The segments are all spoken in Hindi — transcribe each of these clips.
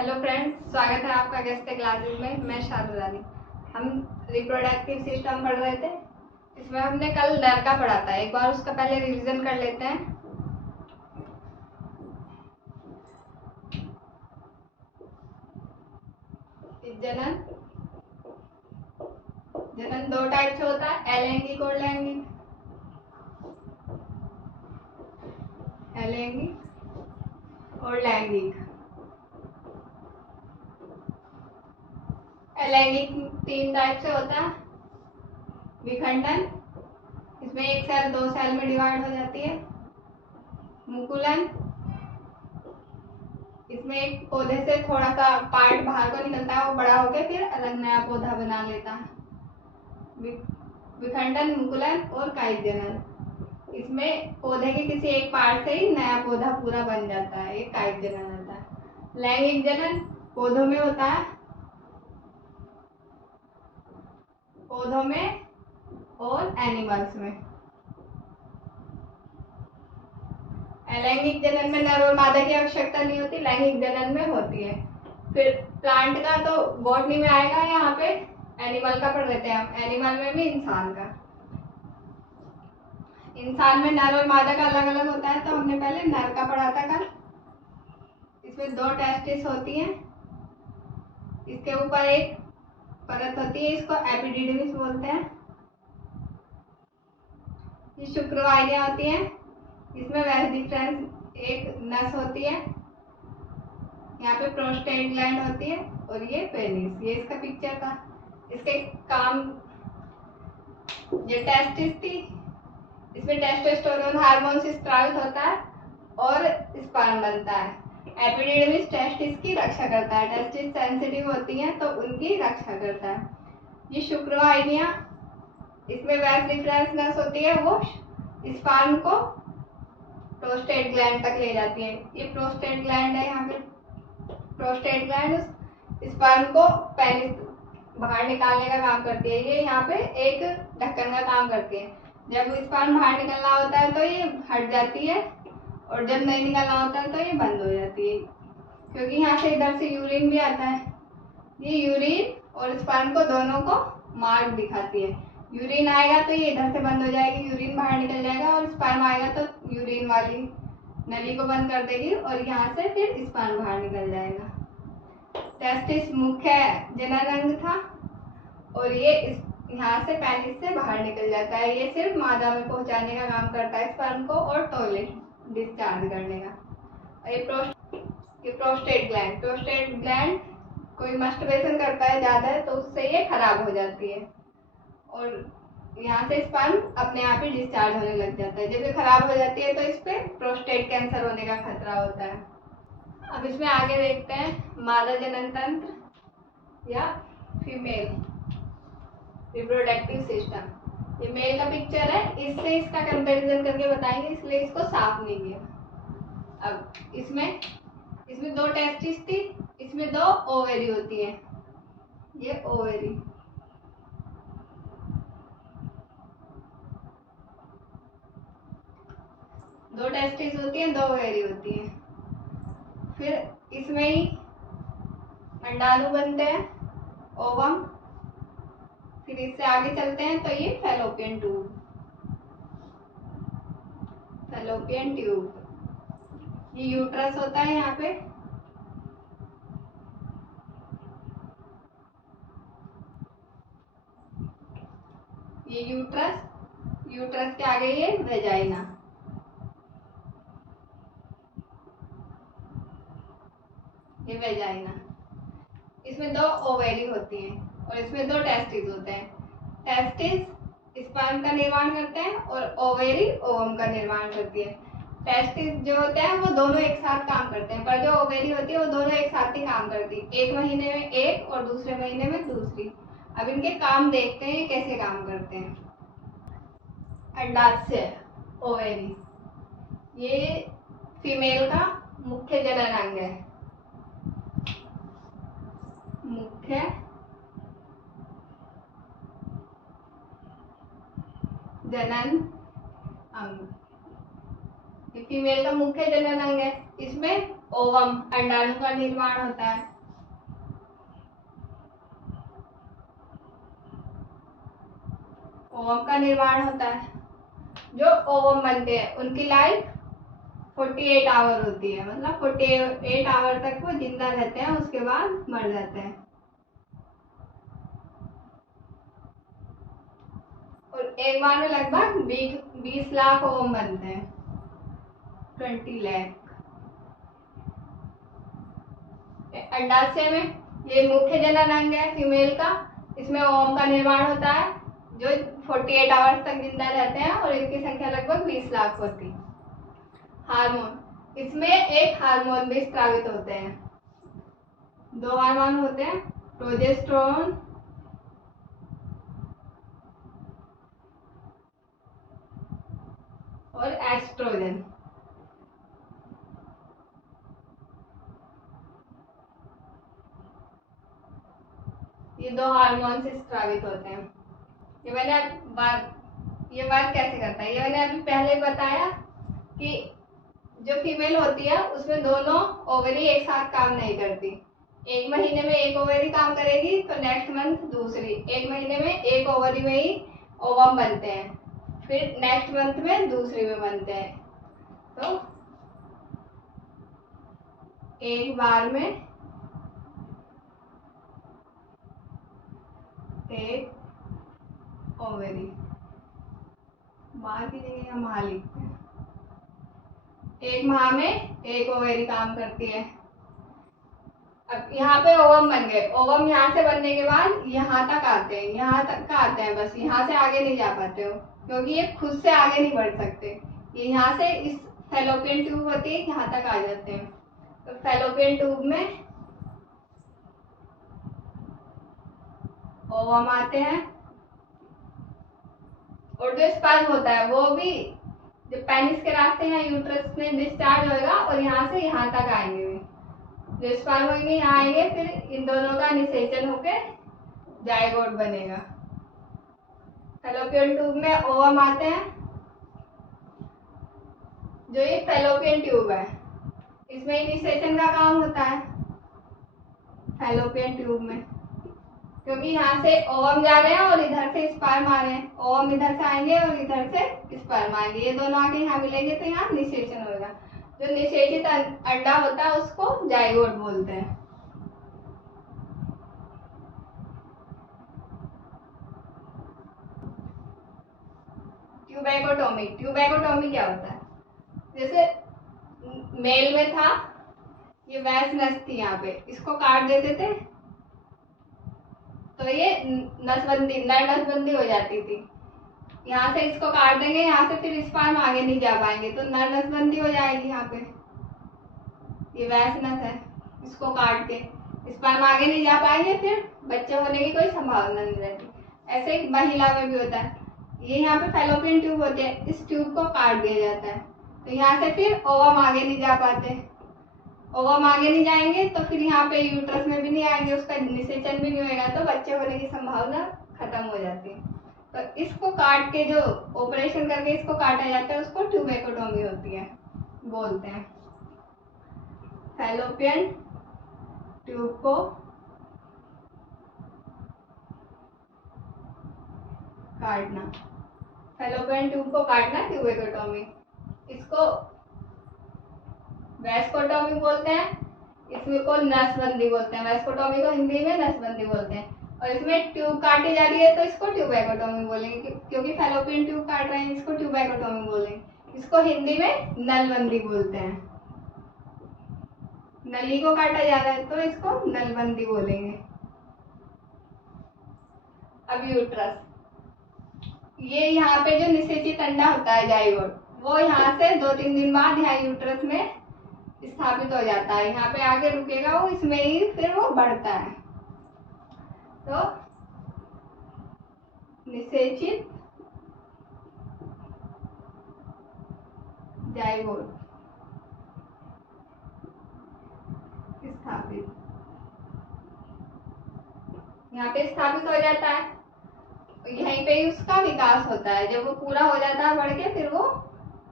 हेलो फ्रेंड्स, स्वागत है आपका अगस्त्य क्लासेस में। मैं शादुरानी। हम रिप्रोडक्टिव सिस्टम पढ़ रहे थे। इसमें हमने कल नर का पढ़ा था। एक बार उसका पहले रिवीजन कर लेते हैं। जनन जनन दो टाइप से होता है, अलैंगिक और लैंगिक। अलैंगिक और लैंगिक। अलैंगिक 3 टाइप से होता है। विखंडन, इसमें एक सेल 2 सेल में डिवाइड हो जाती है। मुकुलन, इसमें एक पौधे से थोड़ा सा पार्ट बाहर को निकलता है, वो बड़ा होकर फिर अलग नया पौधा बना लेता है। विखंडन, मुकुलन और कायिक जनन, इसमें पौधे के किसी एक पार्ट से ही नया पौधा पूरा बन जाता है, ये कायिक जनन होता है। लैंगिक जनन पौधों में होता है, पौधों में और एनिमल्स में। अलैंगिक जनन में नर और मादा की आवश्यकता नहीं होती, लैंगिक जनन में होती है। फिर प्लांट का तो बॉटनी में आएगा, यहाँ पे एनिमल का पढ़ लेते हैं हम। एनिमल में भी इंसान का। इंसान में नर और मादा का अलग अलग होता है, तो हमने पहले नर का पढ़ा था कल। इसमें 2 टेस्टिस होती हैं, इसके ऊपर एक परत होती है, इसको एपिडिडमिस बोलते हैं। ये शुक्रवाहिनियां होती हैं, इसमें वेस डिफरेंस एक नस होती है, यहाँ पे प्रोस्टेट ग्लैंड होती है और ये पेनिस। ये इसका पिक्चर था। इसके काम, ये टेस्टिस थी, इसमें टेस्टोस्टेरोन हार्मोन से स्त्रावित होता है और स्पर्म बनता है। एपिडिडमिस टेस्टिस की रक्षा करता है, टेस्टिस सेंसिटिव होती हैं तो उनकी रक्षा करता है। ये शुक्रवाहिनियां, इसमें वेस डिफरेंस नस होती है, वो स्पर्म को प्रोस्टेट ग्लैंड तक ले जाती है। ये प्रोस्टेट ग्लैंड है, यहाँ पे प्रोस्टेट ग्लैंड स्पर्म को पेनिस बाहर निकालने का काम करती है। ये यहाँ पे एक ढक्कन का काम करती है। जब स्पर्म बाहर निकलना होता है तो ये हट जाती है, और जब नहीं निकलना होता है तो ये बंद हो जाती है, क्योंकि यहाँ से इधर से यूरिन भी आता है। ये यूरिन और स्पर्म को दोनों को मार्ग दिखाती है। यूरिन आएगा तो ये इधर से बंद हो जाएगी, यूरिन बाहर निकल जाएगा, और स्पर्म आएगा तो यूरिन वाली नली को बंद कर देगी और यहाँ से फिर स्पर्म बाहर निकल जाएगा। टेस्टिस मुख्य जनन अंग था और ये यहाँ से पेनिस से बाहर निकल जाता है। ये सिर्फ मादा में पहुंचाने का काम करता है स्पर्म को, और टॉयलेट डिस्चार्ज करने का। और ये प्रोस्टेट ग्लैंड कोई मस्टरबेशन करता है ज्यादा है तो उससे ये खराब हो जाती है, और यहाँ से स्पर्म अपने आप ही डिस्चार्ज होने लग जाता है। जब ये खराब हो जाती है तो इस पे प्रोस्टेट कैंसर होने का खतरा होता है। अब इसमें आगे देखते हैं मादा जनन तंत्र या फीमेल रिप्रोडक्टिव सिस्टम। ये मेल का पिक्चर है, इससे इसका कंपैरिजन करके बताएंगे, इसलिए इसको साफ नहीं किया। अब इसमें 2 टेस्टिस थी, इसमें 2 ओवेरी होती है। ये ओवेरी, दो टेस्टिस होती है, 2 ओवेरी होती है। फिर इसमें ही अंडाणु बनते हैं, ओवम। फिर इससे आगे चलते हैं तो ये फैलोपियन ट्यूब। ये यूट्रस होता है यहाँ पे। ये यूट्रस के आगे ये वेजाइना। ये वेजाइना। इसमें 2 ओवेरी होती हैं और इसमें 2 टेस्टिस होते हैं। टेस्टिस स्पर्म का निर्माण करते हैं और ओवेरी ओवम का निर्माण करती है। टेस्टिस जो होते हैं वो दोनों एक साथ काम करते हैं, पर जो ओवेरी होती है वो दोनों एक साथ ही काम करती है। एक महीने में एक और दूसरे महीने में दूसरी। अब इनके काम देखते हैं कैसे काम करते हैं। अंडाशय, ओवेरी, ये फीमेल का मुख्य जनन अंग है। मुख्य जनन अंग, ये फीमेल का मुख्य जनन अंग है। इसमें ओवम अंडाणु का निर्माण होता है। ओवम का निर्माण होता है। जो ओवम बनते हैं उनकी लाइफ 48 आवर होती है, मतलब 48 आवर तक वो जिंदा रहते हैं, उसके बाद मर जाते हैं। और एक बार में लगभग 20 लाख ओवम बनते हैं, 20 लाख। अंडाशय में ये मुख्य जनन अंग है फीमेल का, इसमें ओवम का निर्माण होता है जो 48 आवर्स तक जिंदा रहते हैं और इनकी संख्या लगभग 20 लाख होती। हार्मोन, इसमें एक हार्मोन भी स्रावित होते हैं। 2 हार्मोन होते हैं, प्रोजेस्टेरोन और एस्ट्रोजन। ये 2 हार्मोन से स्रावित होते हैं। ये वर्क कैसे करता है, ये मैंने अभी पहले बताया कि जो फीमेल होती है उसमें दोनों ओवरी एक साथ काम नहीं करती। एक महीने में एक ओवरी काम करेगी तो नेक्स्ट मंथ दूसरी, एक महीने में एक ओवरी में ही ओवम बनते हैं, फिर नेक्स्ट मंथ में दूसरी में बनते हैं। तो एक बार में एक ओवरी, बार की जगह हम माह लिखते हैं। एक माह में एक ओवरी काम करती है। अब यहाँ पे ओवम बन गए, ओवम यहाँ से बनने के बाद यहाँ तक आते हैं, यहाँ तक आते हैं, बस यहाँ से आगे नहीं जा पाते हो क्योंकि ये खुद से आगे नहीं बढ़ सकते। ये यहाँ से इस फैलोपियन ट्यूब होती है, यहाँ तक आ जाते हैं। तो फैलोपियन ट्यूब में ओवम आते हैं और जो स्पर्म होता है वो भी जो पेनिस के रास्ते यहाँ यूट्रस में डिस्चार्ज होगा और यहाँ से यहाँ तक आएंगे। जो स्पर्म होंगे यहाँ आएंगे, फिर इन दोनों का निषेचन होकर जायगोट बनेगा। फैलोपियन ट्यूब में ओवम आते हैं। जो ये फैलोपियन ट्यूब है इसमें निषेचन का काम होता है फैलोपियन ट्यूब में, क्योंकि यहाँ से ओवम जा रहे हैं और इधर से स्पर्म आ रहे हैं। ओवम इधर से आएंगे और इधर से स्पर्म आएंगे, ये दोनों आके यहाँ मिलेंगे तो यहाँ निषेचन होगा। जो निषेचित अंडा होता है उसको जाइगोट बोलते हैं। ट्यूबैकोटोमी, ट्यूबैकोटोमी क्या होता है? जैसे मेल में था, ये वैस नस थी, यहाँ पे इसको काट देते थे तो ये नसबंदी, नर नसबंदी हो जाती थी। यहाँ से इसको काट देंगे, यहाँ से फिर स्पर्म आगे नहीं जा पाएंगे तो नर नसबंदी हो जाएगी। यहाँ पे ये वैस नस है, इसको काट के स्पर्म आगे नहीं जा पाएंगे, फिर बच्चे होने की कोई संभावना नहीं रहती। ऐसे ही महिला में भी होता है। ये यहाँ पे फैलोपियन ट्यूब होते हैं, इस ट्यूब को काट दिया जाता है तो यहाँ से फिर ओवम आगे नहीं जा पाते। ओवम आगे नहीं जाएंगे तो फिर यहाँ पे यूट्रस में भी नहीं आएंगे, उसका निषेचन भी नहीं होगा तो बच्चे होने की संभावना खत्म हो जाती है। तो इसको काट के जो ऑपरेशन करके इसको काटा जाता है उसको ट्यूबैकोटोमी होती है बोलते हैं। फैलोपियन ट्यूब को काटना, फैलोपियन ट्यूब को काटना ट्यूबैकोटोमी। इसको वैस्कोटोमी बोलते हैं, इसमें को नसबंदी बोलते हैं। वैस्कोटोमी को हिंदी में नसबंदी बोलते हैं। और इसमें ट्यूब काटी जा रही है तो इसको ट्यूबैकोटोमी बोलेंगे, क्योंकि फैलोपियन ट्यूब काट रहे हैं, इसको ट्यूबैकोटोमी बोलेंगे। इसको हिंदी में नलबंदी बोलते हैं। नली को काटा जा रहा है तो इसको नलबंदी बोलेंगे। अब यूट्रस, ये यहाँ पे जो निषेचित अंडा होता है जाइगोट, वो यहाँ से 2-3 दिन बाद यहाँ यूट्रस में स्थापित हो जाता है। यहाँ पे आगे रुकेगा वो, इसमें ही फिर वो बढ़ता है। तो निषेचित जाइगोट स्थापित, यहाँ पे स्थापित हो जाता है, यहीं पे ही उसका विकास होता है। जब वो पूरा हो जाता है बढ़ के, फिर वो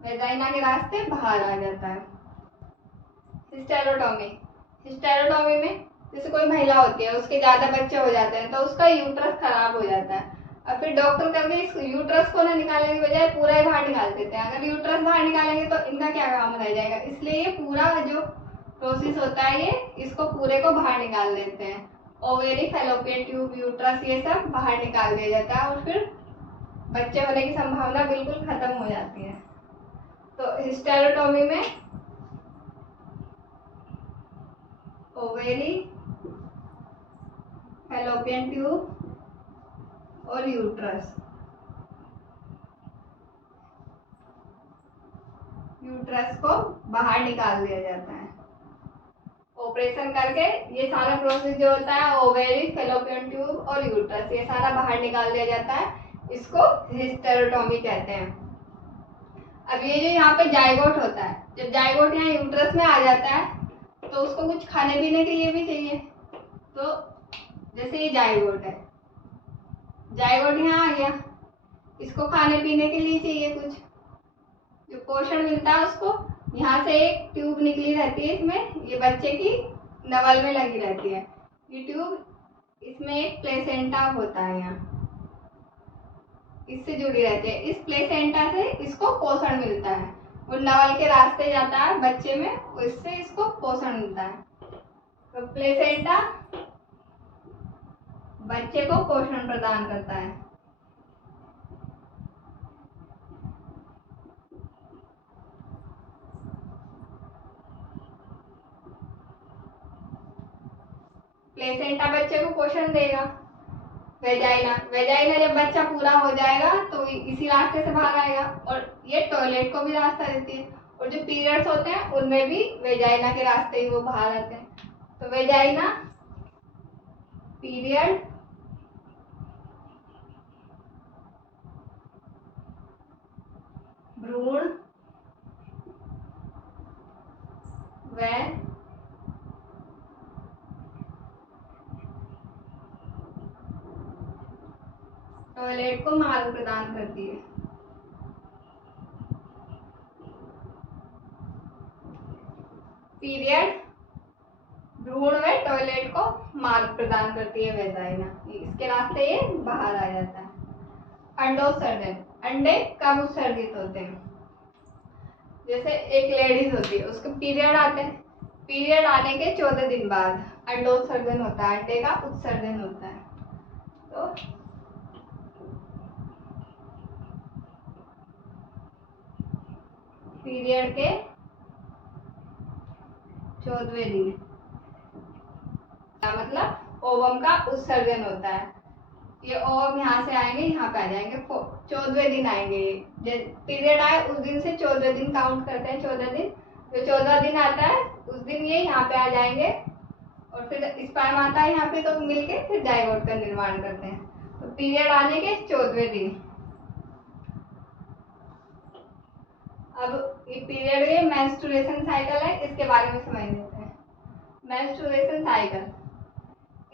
वेजाइना के रास्ते बाहर आ जाता है। हिस्टेरोटॉमी, हिस्टेरोटॉमी में जैसे कोई महिला होती है, उसके ज्यादा बच्चे हो जाते हैं तो उसका यूट्रस खराब हो जाता है, और फिर डॉक्टर करके इस यूट्रस को ना निकालने की बजाय पूरा ही बाहर निकाल देते हैं। अगर यूट्रस बाहर निकालेंगे तो इनका क्या काम रह जाएगा, इसलिए ये पूरा जो प्रोसेस होता है ये इसको पूरे को बाहर निकाल देते हैं। ओवेरी, फैलोपियन ट्यूब, यूट्रस, ये सब बाहर निकाल दिया जाता है और फिर बच्चे होने की संभावना बिल्कुल खत्म हो जाती है। तो हिस्टेरोटॉमी में ओवेरी, फैलोपियन ट्यूब और यूट्रस को बाहर निकाल दिया जाता है। ऑपरेशन करके ये सारा प्रोसेस जो होता है ओवेरी, फैलोपियन ट्यूब और यूट्रस, ये सारा बाहर निकाल दिया जाता है। इसको हिस्टेरोटॉमी कहते हैं। अब ये जो यहाँ पे जाइगोट होता है, जब जाइगोट यहाँ यूट्रस में आ जाता है तो उसको कुछ खाने पीने के लिए भी चाहिए। तो जैसे ये जाइगोट है, जाइगोट यहाँ आ गया, इसको खाने पीने के लिए चाहिए कुछ, जो पोषण मिलता है उसको। यहाँ से एक ट्यूब निकली रहती है, इसमें ये बच्चे की नवल में लगी रहती है ये ट्यूब, इसमें एक प्लेसेंटा होता है, यहाँ इससे जुड़ी रहती है। इस प्लेसेंटा से इसको पोषण मिलता है, वो नवल के रास्ते जाता है बच्चे में, उससे इसको पोषण मिलता है। तो प्लेसेंटा बच्चे को पोषण प्रदान करता है। प्लेसेंटा बच्चे को पोषण देगा। वेजाइना, वेजाइना जब बच्चा पूरा हो जाएगा तो इसी रास्ते से बाहर आएगा, और ये टॉयलेट को भी रास्ता देती है। और जो पीरियड्स होते हैं उनमें भी वेजाइना के रास्ते ही वो बाहर आते हैं। तो वेजाइना, पीरियड, भ्रूण व टॉयलेट को मार्ग प्रदान करती है। पीरियड, भ्रूण व टॉयलेट को मार्ग प्रदान करती है वेजाइना, इसके रास्ते ये बाहर आ जाता है। अंडोत्सर्जन, अंडे कब उत्सर्जित होते हैं? जैसे एक लेडीज होती है, उसके पीरियड आते हैं, पीरियड आने के 14 दिन बाद अंडोत्सर्जन होता है, अंडे का उत्सर्जन होता है। तो पीरियड के 14वें दिन मतलब ओवम का उत्सर्जन होता है। ये ओवम यहाँ से आएंगे, यहाँ पे आ जाएंगे, 14वें दिन आएंगे। पीरियड आए उस दिन से 14 दिन काउंट करते हैं, 14 दिन, जो 14 दिन आता है उस दिन ये यहाँ पे आ जाएंगे, और फिर स्पर्म आता है यहाँ पे, तो मिलके फिर जाइगोट का निर्माण करते हैं। तो पीरियड आने के 14वें दिन। अब ये पीरियड, ये मेंस्ट्रुएशन साइकिल है, इसके बारे में समझ लेते हैं। मेंस्ट्रुएशन साइकिल,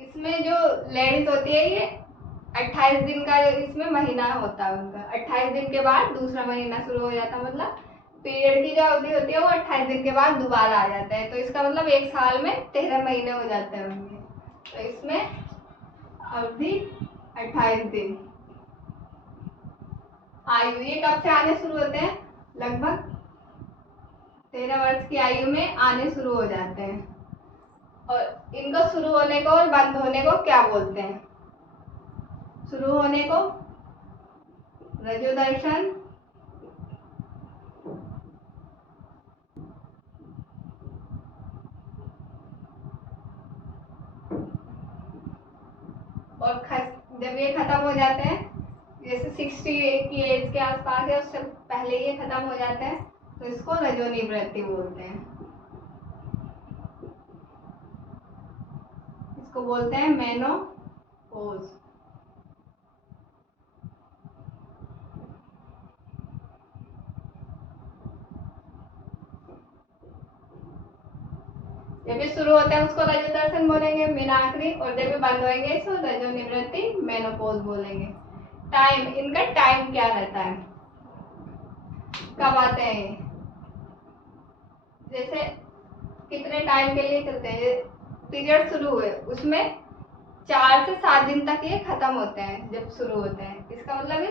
इसमें जो लेडीज होती है ये 28 दिन का इसमें महीना होता है उनका, 28 दिन के बाद दूसरा महीना शुरू हो जाता है, मतलब पीरियड की जो अवधि होती है वो 28 दिन के बाद दोबारा आ जाता है। तो इसका मतलब एक साल में 13 महीने हो जाते हैं उनके। तो इसमें अवधि 28 दिन। आयु, ये कब से आने शुरू होते हैं? लगभग 13 वर्ष की आयु में आने शुरू हो जाते हैं। और इनको शुरू होने को और बंद होने को क्या बोलते हैं? शुरू होने को रजोदर्शन, और जब ये खत्म हो जाते हैं, जैसे 60 की एज के आसपास या उससे पहले ये खत्म हो जाते हैं, तो इसको रजोनिवृत्ति बोलते हैं। इसको बोलते हैं मेनोपॉज। जब ये शुरू होते हैं उसको रजोदर्शन बोलेंगे, मीनाक्री, और जब ये बंद होंगे इसको रजोनिवृत्ति, मेनोपॉज बोलेंगे। टाइम, इनका टाइम क्या रहता है, कब आते हैं? जैसे कितने टाइम के लिए चलते हैं, पीरियड शुरू हुए उसमें 4 से 7 दिन तक ये खत्म होते हैं जब शुरू होते हैं। इसका मतलब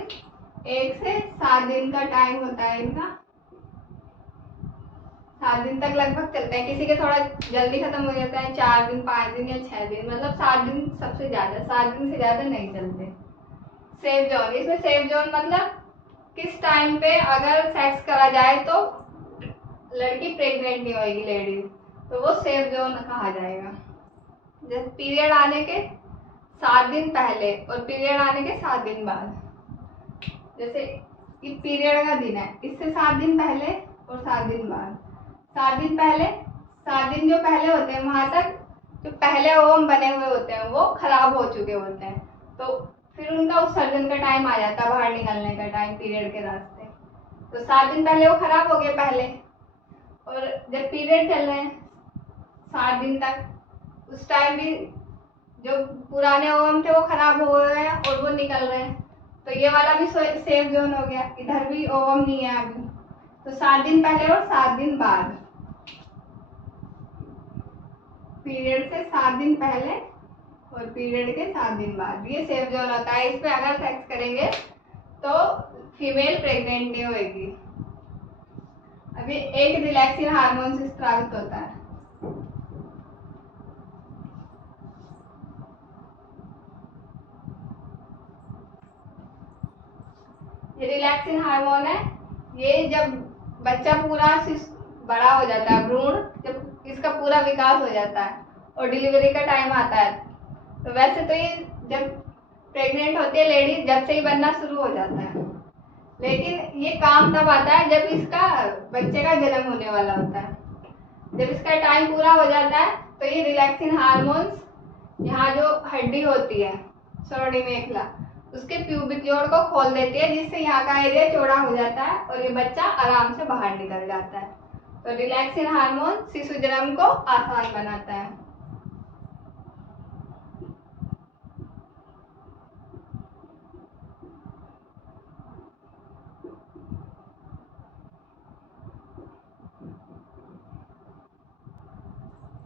1 से 7 दिन का टाइम होता है इनका, 7 दिन तक लगभग चलते हैं। किसी के थोड़ा जल्दी खत्म हो जाता है, 4 दिन 5 दिन या 6 दिन, मतलब 7 दिन सबसे ज्यादा, 7 दिन से ज्यादा नहीं चलते। सेफ जोन, इसमें सेफ जोन मतलब किस टाइम पे अगर सेक्स करा जाए तो लड़की प्रेग्नेंट नहीं होगी, लेडीज, तो वो सेफ जोन कहा जाएगा। जैसे पीरियड आने के 7 दिन पहले और पीरियड आने के 7 दिन बाद, जैसे ये पीरियड का दिन है, इससे 7 दिन पहले और 7 दिन बाद। 7 दिन पहले, 7 दिन जो पहले होते हैं वहां तक जो पहले ओवम बने हुए होते हैं वो खराब हो चुके होते हैं, तो फिर उनका उत्सर्जन का टाइम आ जाता है, बाहर निकलने का टाइम पीरियड के रास्ते। तो 7 दिन पहले वो खराब हो गए पहले, और जब पीरियड चल रहे हैं 7 दिन तक, उस टाइम भी जो पुराने ओवम थे वो खराब हो गए हैं और वो निकल रहे हैं, तो ये वाला भी सेफ जोन हो गया, इधर भी ओवम नहीं है अभी। तो 7 दिन पहले और 7 दिन बाद, पीरियड से 7 दिन पहले और पीरियड के 7 दिन बाद ये सेफ जोन होता है। इसमें अगर सेक्स करेंगे तो फीमेल प्रेग्नेंट नहीं होगी। अभी एक रिलैक्सिन हार्मोन से स्रावित होता है, ये रिलैक्सिन हार्मोन है। ये जब बच्चा पूरा बड़ा हो जाता है, भ्रूण जब इसका पूरा विकास हो जाता है और डिलीवरी का टाइम आता है, तो वैसे तो ये जब प्रेग्नेंट होती है लेडीज जब से ही बनना शुरू हो जाता है, लेकिन ये काम तब आता है जब इसका बच्चे का जन्म होने वाला होता है। जब इसका टाइम पूरा हो जाता है तो ये रिलैक्सिन हार्मोन्स यहाँ जो हड्डी होती है सरोनी मेखला, उसके प्यूबिक जोड़ को खोल देती है, जिससे यहाँ का एरिया चौड़ा हो जाता है और ये बच्चा आराम से बाहर निकल जाता है। तो रिलैक्सिन हार्मोन शिशु जन्म को आसान बनाता है।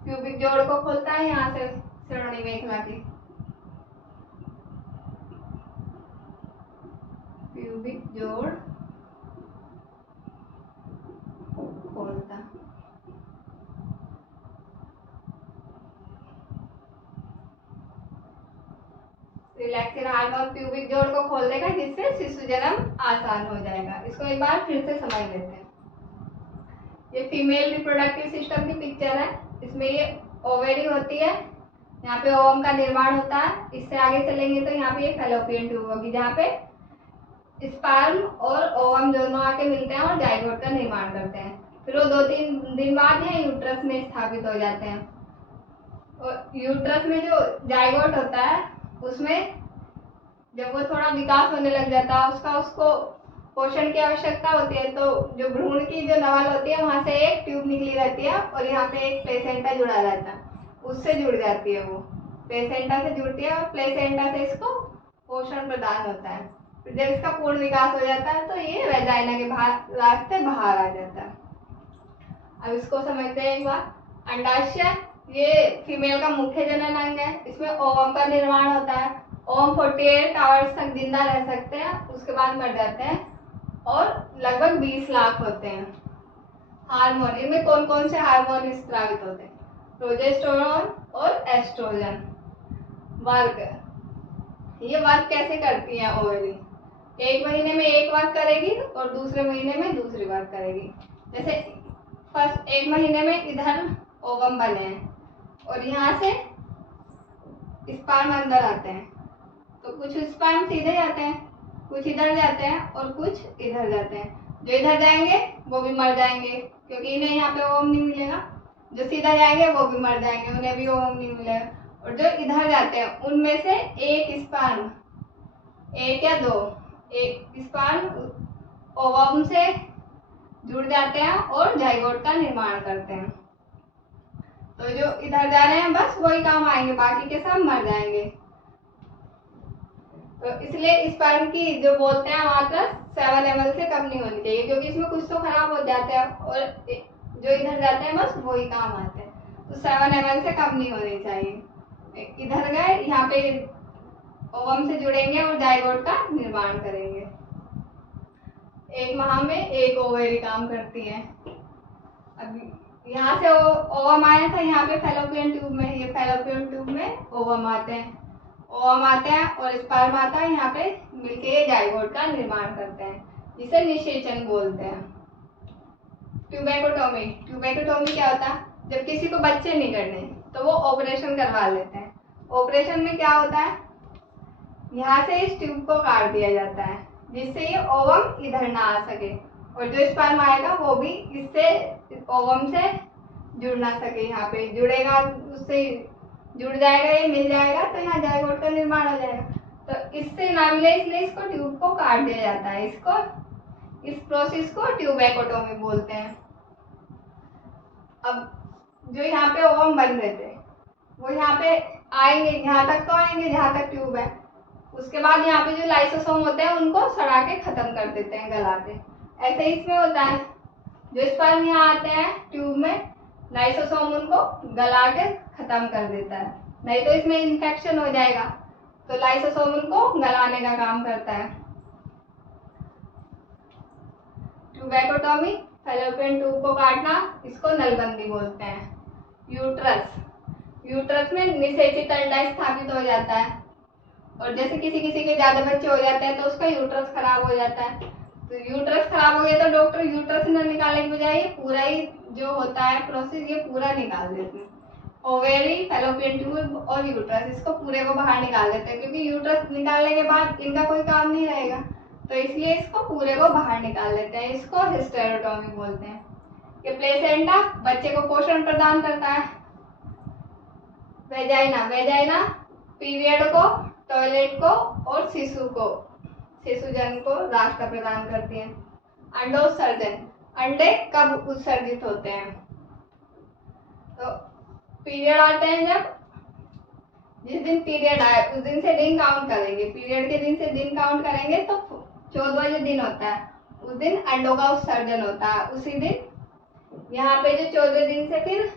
प्यूबिक जोड़ को खोलता है यहाँ से सरोनी मेखला की, प्यूबिक जोड़ खोलता। रिलैक्सिन हार्मोन प्यूबिक जोड़ को खोल देगा, जिससे शिशु जन्म आसान हो जाएगा। इसको एक बार फिर से समझ लेते हैं। ये फीमेल रिप्रोडक्टिव सिस्टम की पिक्चर है। इसमें ये ओवेरी होती है, यहाँ पे ओवम का निर्माण होता है। इससे आगे चलेंगे तो यहाँ पे ये फैलोपियन ट्यूब होगी, जहाँ पे स्पर्म और ओवम दोनों आके मिलते हैं और जाइगोट का निर्माण करते हैं। फिर वो 2-3 दिन बाद यहाँ यूट्रस में स्थापित हो जाते हैं। और यूट्रस में जो जाइगोट होता है उसमें जब वो थोड़ा विकास होने लग जाता है, उसको पोषण की आवश्यकता होती है, तो जो भ्रूण की जो नवल होती है वहां से एक ट्यूब निकली रहती है और यहाँ पे एक प्लेसेंटा जुड़ा रहता है, उससे जुड़ जाती है, वो प्लेसेंटा से जुड़ती है और प्लेसेंटा से इसको पोषण प्रदान होता है। फिर जब इसका पूर्ण विकास हो जाता है तो ये वेजाइना के रास्ते बाहर आ जाता है। अब इसको समझते हैं एक बार। अंडाशय ये फीमेल का मुख्य जनन अंग है। इसमें ओवम का निर्माण होता है। ओवम 48 आवर्स तक जिंदा रह सकते हैं, उसके बाद मर जाते हैं और लगभग 20 लाख होते हैं। हार्मोन, इनमें कौन कौन से हार्मोन स्रावित होते हैं? प्रोजेस्टेरोन और एस्ट्रोजन। वर्क, ये वर्क कैसे करती है ओवरी? एक महीने में एक वर्क करेगी और दूसरे महीने में दूसरी वर्क करेगी। जैसे फर्स्ट एक महीने में इधर ओवम बने हैं और यहाँ से स्पर्म अंदर आते हैं, तो कुछ स्पर्म सीधे जाते हैं, कुछ इधर जाते हैं और कुछ इधर जाते हैं। जो इधर जाएंगे वो भी मर जाएंगे क्योंकि इन्हें यहाँ पे ओवम नहीं मिलेगा। जो सीधा जाएंगे वो भी मर जाएंगे, उन्हें भी ओवम नहीं मिलेगा। और जो इधर जाते हैं उनमें से एक स्पर्म, एक या दो, एक स्पर्म ओवम से जुड़ जाते हैं और जाइगोट का निर्माण करते हैं। तो जो इधर जा रहे हैं बस वही काम आएंगे, बाकी के सब मर जाएंगे। तो इसलिए स्पर्म की जो बोलते हैं मात्रा 7 ml से कम नहीं होनी चाहिए, क्योंकि इसमें कुछ तो खराब हो जाते हैं और जो इधर जाते हैं बस वही काम आते हैं। तो 7 mm से कम नहीं होने चाहिए। इधर गए, यहाँ पे ओवम से जुड़ेंगे और जाइगोट का निर्माण करेंगे। 1 माह में एक ओवेरी काम करती है। अब यहाँ से ओवम आया था, यहाँ पे फैलोपियन ट्यूब में, ये फैलोपियन ट्यूब में ओवम आते हैं और स्पर्म आता है, यहाँ पे मिलके ये जाइगोट का निर्माण करते हैं, जिसे निषेचन बोलते हैं। ट्यूबेक्टोमी क्या होता है? जब किसी को बच्चे नहीं करने तो वो ऑपरेशन करवा लेते हैं। ऑपरेशन में क्या होता है, यहाँ से इस ट्यूब को काट दिया जाता है, जिससे ये ओवम इधर ना आ सके, और जो स्पर्म आएगा वो भी इससे ओवम से जुड़ ना सके। यहाँ पे जुड़ेगा, उससे जुड़ जाएगा, ये मिल जाएगा तो यहाँ जाइगोट का निर्माण हो जाएगा। तो इससे ना मिले इसलिए इसको ट्यूब को काट दिया जाता है। इस प्रोसेस को ट्यूबेक्टोमी बोलते हैं। अब जो यहाँ पे ओवम बन रहे थे वो यहाँ पे आएंगे, यहाँ तक तो आएंगे जहाँ तक ट्यूब है। उसके बाद यहाँ पे जो लाइसोसोम होते हैं उनको सड़ा के खत्म कर देते हैं, गला के। ऐसे इसमें होता है, जो स्पर्म यहाँ आते हैं ट्यूब में, लाइसोसोम उनको गला के खत्म कर देता है, नहीं तो इसमें इन्फेक्शन हो जाएगा। तो लाइसोसोम उनको गलाने का काम करता है। ट्यूबेक्टोमी, फैलोपियन ट्यूब को काटना, इसको नलबंदी बोलते हैं। यूट्रस में निषेचित अंडा स्थापित हो जाता है, और जैसे किसी के ज्यादा बच्चे हो जाते हैं तो उसका यूट्रस खराब हो जाता है। तो यूट्रस खराब हो गया तो डॉक्टर यूट्रस न निकालने के बजाय पूरा ही जो होता है प्रोसेस, ये पूरा निकाल देते हैं। ओवेरी, फैलोपियन ट्यूब और यूट्रस, इसको पूरे को बाहर निकाल देते हैं, क्योंकि यूट्रस निकालने के बाद इनका कोई काम नहीं रहेगा, तो इसलिए इसको पूरे को बाहर निकाल देते हैं। इसको हिस्टेरेक्टोमी बोलते हैं। ये प्लेसेंटा बच्चे को पोषण प्रदान करता है। वेजाइना पीरियड को, टॉयलेट को और शिशुजन को रास्ता प्रदान करती है। अंडोत्सर्जन, अंडे कब उत्सर्जित होते हैं? तो पीरियड आते हैं जब, जिस दिन पीरियड आए उस दिन से दिन काउंट करेंगे। पीरियड के दिन से दिन काउंट करेंगे तो 14वां जो दिन होता है उस दिन अंडों का उत्सर्जन होता है। उसी दिन यहाँ पे जो 14वें दिन से फिर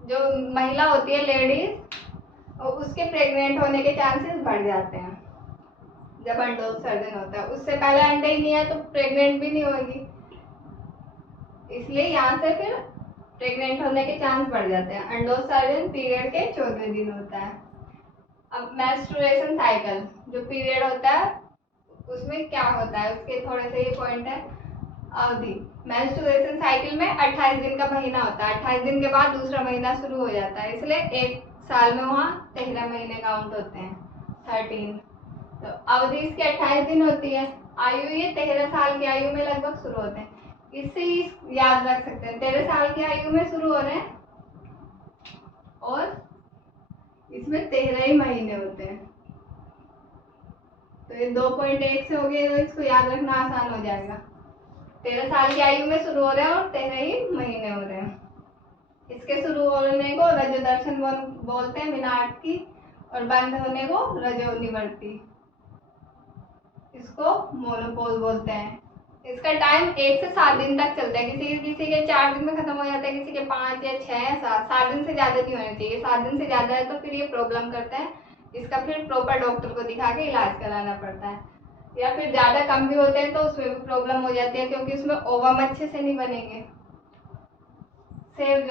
जो महिला होती है, लेडीज, उसके प्रेग्नेंट होने के चांसेस बढ़ जाते हैं जब अंडोत्सर्जन होता है। उससे पहले अंडे ही नहीं है तो प्रेग्नेंट भी नहीं होगी, इसलिए यहाँ से फिर प्रेग्नेंट होने के चांस बढ़ जाते हैं। अंडोत्सर्जन पीरियड के 14वें दिन होता है। अब मेंस्ट्रुएशन साइकिल, जो पीरियड होता है उसमें क्या होता है, उसके थोड़े से ये पॉइंट है। अवधि, मेंस्ट्रुएशन साइकिल में 28 दिन का महीना होता है। 28 दिन के बाद दूसरा महीना शुरू हो जाता है, इसलिए एक साल में वहाँ 13 महीने काउंट होते हैं, 13। तो अवधि इसकी 28 दिन होती है। आयु ये 13 साल की आयु में लगभग शुरू होते हैं। इससे ही याद रख सकते हैं, 13 साल की आयु में शुरू हो रहे हैं और इसमें 13 ही महीने होते हैं। तो ये 2.1 से हो गए, तो इसको याद रखना आसान हो जाएगा। 13 साल की आयु में शुरू हो रहे हैं और 13 ही महीने हो रहे हैं। इसके शुरू होने को रजोदर्शन बोलते हैं, मिनाट की, और बंद होने को रजोनिवर्ती, इसको मोनोपोज बोलते हैं। इसका टाइम 1 से 7 दिन तक चलता है। किसी के 4 दिन में खत्म हो जाता है, किसी के 5 या 6 या 7 दिन से ज्यादा नहीं होना चाहिए। 7 दिन से ज्यादा है तो फिर ये प्रॉब्लम करता है, इसका फिर प्रॉपर डॉक्टर को दिखा के इलाज कराना पड़ता है। या फिर ज्यादा कम भी होते हैं तो उसमें भी प्रॉब्लम हो जाती है, क्योंकि उसमें ओवम अच्छे से नहीं बनेंगे। सेफ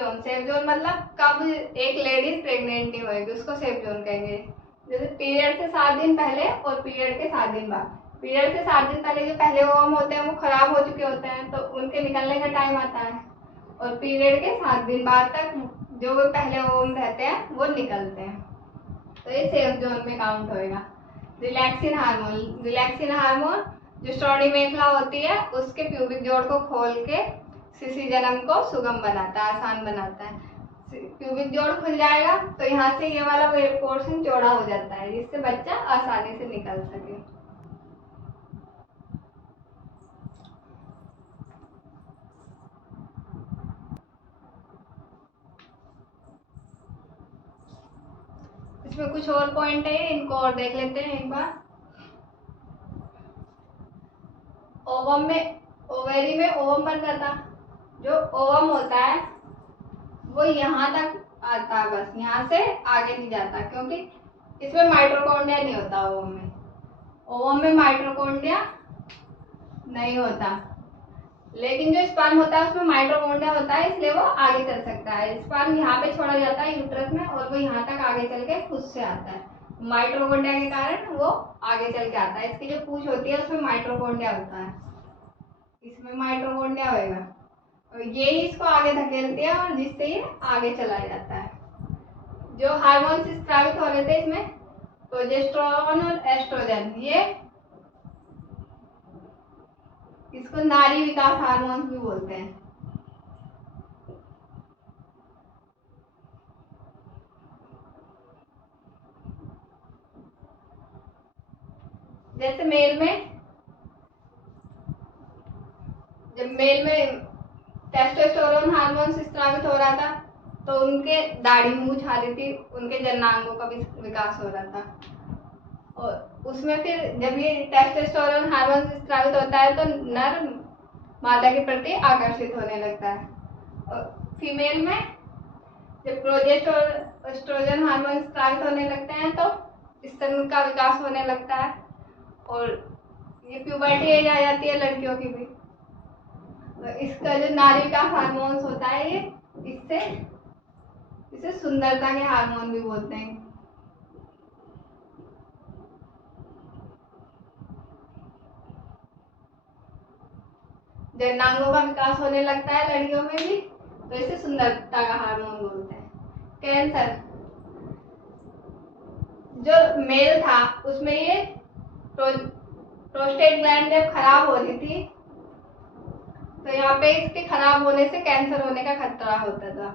जोन मतलब कब एक लेडीज प्रेग्नेंट नहीं होगी उसको सेफ जोन कहेंगे। जैसे पीरियड से 7 दिन पहले और पीरियड के 7 दिन बाद। पीरियड से 7 दिन पहले जो पहले ओवम होते हैं वो खराब हो चुके होते हैं, तो उनके निकलने का टाइम आता है, और पीरियड के 7 दिन बाद तक जो पहले ओवम रहते हैं वो निकलते हैं, तो ये सेफ जोन में काउंट होएगा। रिलैक्सिन हार्मोन जो श्रोणि मेखला होती है उसके प्यूबिक जोड़ को खोल के शिशु जन्म को सुगम बनाता है, आसान बनाता है। प्यूबिक जोड़ खुल जाएगा तो यहाँ से ये वाला पोर्शन चौड़ा हो जाता है, जिससे बच्चा आसानी से निकल सके। इसमें कुछ और पॉइंट है, इनको और देख लेते हैं एक बार। ओवम में, ओवेरी में ओवम बन रहा था, जो ओवम होता है वो यहाँ तक आता है, बस यहाँ से आगे नहीं जाता, क्योंकि इसमें माइटोकॉन्ड्रिया नहीं होता। ओवम में माइटोकॉन्ड्रिया नहीं होता, लेकिन जो स्पर्म होता है उसमें माइटोकॉन्ड्रिया होता है, इसलिए वो आगे चल सकता है। स्पर्म यहाँ पे छोड़ा जाता है यूट्रस में और वो यहाँ तक आगे चल के खुद से आता है। माइटोकॉन्ड्रिया के कारण वो आगे चल के आता है। इसकी जो पूंछ होती है उसमें माइटोकॉन्ड्रिया होता है, इसमें माइटोकॉन्ड्रिया होएगा और ये ही इसको आगे धकेलती है और जिससे ये आगे चला जाता है। जो हार्मोन्स स्रावित हो रहे थे इसमें प्रोजेस्टेरोन और एस्ट्रोजन, ये इसको नारी विकास हार्मोन भी बोलते हैं। जैसे जब मेल में टेस्टोस्टेरोन हार्मोन स्रावित हो रहा था तो उनके दाढ़ी मूंछ आ रही थी, उनके जननांगों का भी विकास हो रहा था। और उसमें फिर जब ये टेस्टोस्टेरोन हार्मोन स्रावित होता है तो नर मादा के प्रति आकर्षित होने लगता है। और फीमेल में जब प्रोजेस्टेरोन हार्मोन स्रावित होने लगते हैं तो स्तन का विकास होने लगता है और ये प्यूबर्टी एज आ जाती है लड़कियों की भी। तो इसका जो नारी विकास हार्मोन्स होता है ये इसे सुंदरता के हार्मोन भी बोलते हैं। जननांगों का विकास होने लगता है लड़कियों में भी, तो इसे सुंदरता का हार्मोन बोलते हैं। कैंसर, जो मेल था उसमें ये प्रोस्टेट ग्लैंड जब खराब हो रही थी तो यहाँ पे इसके खराब होने से कैंसर होने का खतरा होता था।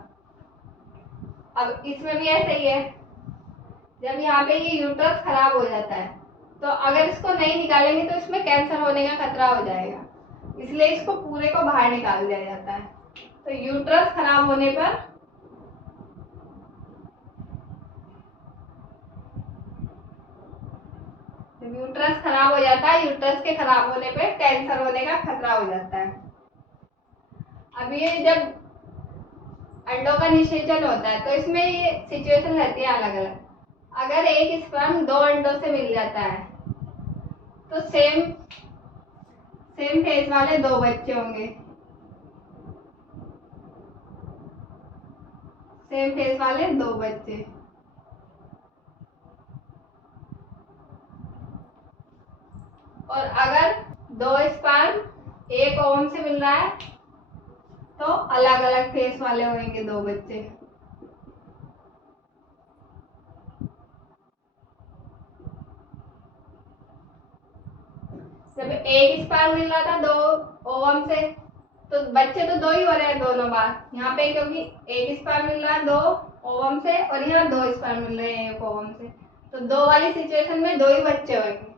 अब इसमें भी ऐसा ही है, जब यहाँ पे ये यूट्रस खराब हो जाता है तो अगर इसको नहीं निकालेंगे तो इसमें कैंसर होने का खतरा हो जाएगा, इसलिए इसको पूरे को बाहर निकाल दिया जाता है। तो यूट्रस खराब होने पर जब यूट्रस खराब हो जाता है, यूट्रस के खराब होने पर कैंसर होने का खतरा हो जाता है। अब ये जब अंडों का निषेचन होता है तो इसमें ये सिचुएशन रहती है अलग अलग। अगर एक स्पर्म 2 अंडों से मिल जाता है तो सेम फेस वाले 2 बच्चे होंगे, सेम फेस वाले 2 बच्चे। और अगर 2 स्पर्म एक ओवम से मिल रहा है तो अलग अलग फेस वाले होंगे 2 बच्चे। जब एक स्पर्म मिल रहा था 2 ओवम से तो बच्चे तो 2 ही हो रहे हैं दोनों बार यहाँ पे, क्योंकि एक स्पर्म मिल रहा है 2 ओवम से और यहाँ 2 स्पर्म मिल रहे हैं 1 ओवम से, तो 2 वाली सिचुएशन में 2 ही बच्चे होंगे।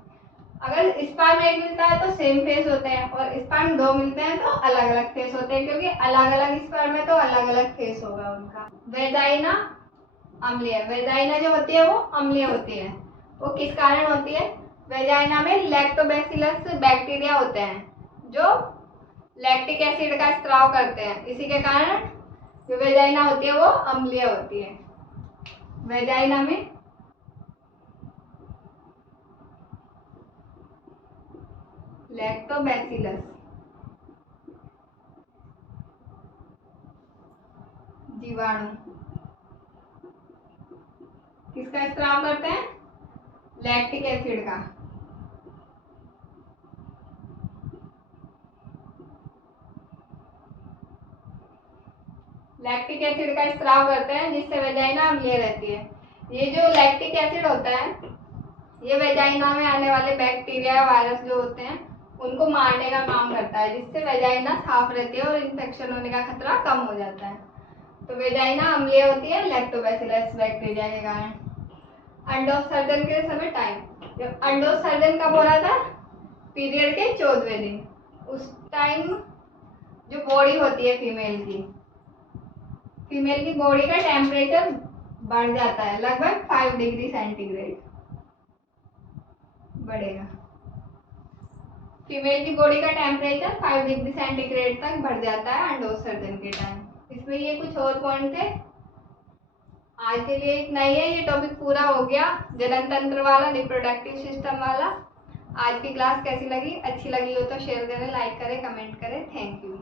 अगर स्पर्म 1 मिलता है तो सेम फेस होते हैं और स्पर्म 2 मिलते हैं तो अलग अलग फेस होते हैं, क्योंकि अलग अलग स्पर्म है तो अलग अलग फेस होगा उनका। वेजाइना अम्लीय, वेजाइना जो होती है वो अम्लीय होती है। वो किस कारण होती है? वेजाइना में लैक्टोबैसिलस बैक्टीरिया होते हैं जो लैक्टिक एसिड का स्त्राव करते हैं, इसी के कारण जो वेजाइना होती है वो अम्लीय होती है। वेजाइना में लैक्टोबैसिलस जीवाणु किसका स्त्राव करते हैं? लैक्टिक एसिड का। लैक्टिक एसिड का स्त्राव करते हैं जिससे वेजाइना अम्लीय रहती है। ये जो लैक्टिक एसिड होता है ये वेजाइना में आने वाले बैक्टीरिया या वायरस जो होते हैं उनको मारने का काम करता है, जिससे वेजाइना साफ रहती है और इन्फेक्शन होने का खतरा कम हो जाता है। तो वेजाइना अम्लीय होती है लैक्टोबैसिलस बैक्टीरिया के कारण। अंडोत्सर्जन के समय टाइम, जब अंडोत्सर्जन कब हो रहा था? पीरियड के 14वें दिन। उस टाइम जो बॉडी होती है फीमेल की बॉडी का टेम्परेचर बढ़ जाता है, लगभग 5 डिग्री सेंटीग्रेड बढ़ेगा। फीमेल की बॉडी का टेम्परेचर 5 डिग्री सेंटीग्रेड तक बढ़ जाता है अंडोत्सर्जन के टाइम। इसमें ये कुछ और पॉइंट थे। आज के लिए इतना ही है, ये टॉपिक पूरा हो गया, जनन तंत्र वाला, रिप्रोडक्टिव सिस्टम वाला। आज की क्लास कैसी लगी? अच्छी लगी हो तो शेयर करें, लाइक करें, कमेंट करें। Thank you.